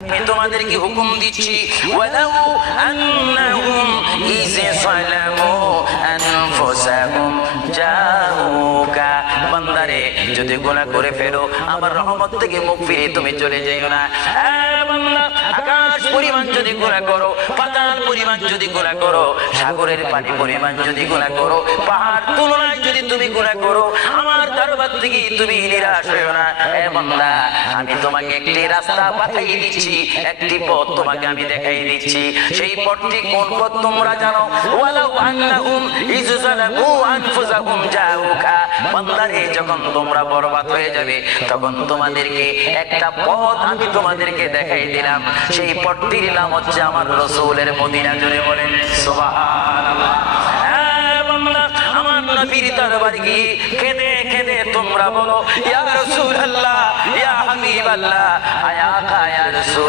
আমি তোমাদেরকে হুকুম দিচ্ছি, ওয়ালাউ আন্নাহুম ইয সালামু আনফুসাহুম জাউকা, বান্দারে যদি গুনাহ করে ফেলো আমার রহমত থেকে মুখ ফিরে তুমি চলে যাইও না। বান্দা, আকাশ পরিমাণ যদি গুনাহ করো, পাতাল পরিমাণ যদি গুনাহ করো, সাগরের পানি পরিমাণ যদি গুনাহ করো, পাহাড় তুলনায় যদি তুমি গুনাহ করো, আমার দরবার থেকে তুমি নিরাশ হইও না। বান্দা, আমি তোমাকে একটি রাস্তা পাঠিয়ে দিচ্ছি, একটি পথ তোমাকে আমি দেখাই দিচ্ছি। সেই পথটি কোন পথ তোমরা জানো? ওয়ালাউ আন্নাহুম ইয যালামু আনফুসাহুম জাউকা, বান্দারে যখন তোমরা বরবাদ হয়ে যাবে তখন তোমাদেরকে একটা পথ আমি তোমাদেরকে দেখাই দিলাম। সেই পথটির নাম হচ্ছে আমার রাসূলের মদিনা। জুড়ে বলেন সুবহানাল্লাহ। বান্দা, আমার নবীর দরবারে গিয়ে কেঁদে কেঁদে তোমরা বলো, ইয়া রাসূলুল্লাহ, ইয়া হাবিবাল্লাহ, আয়া কায়া রাসূল।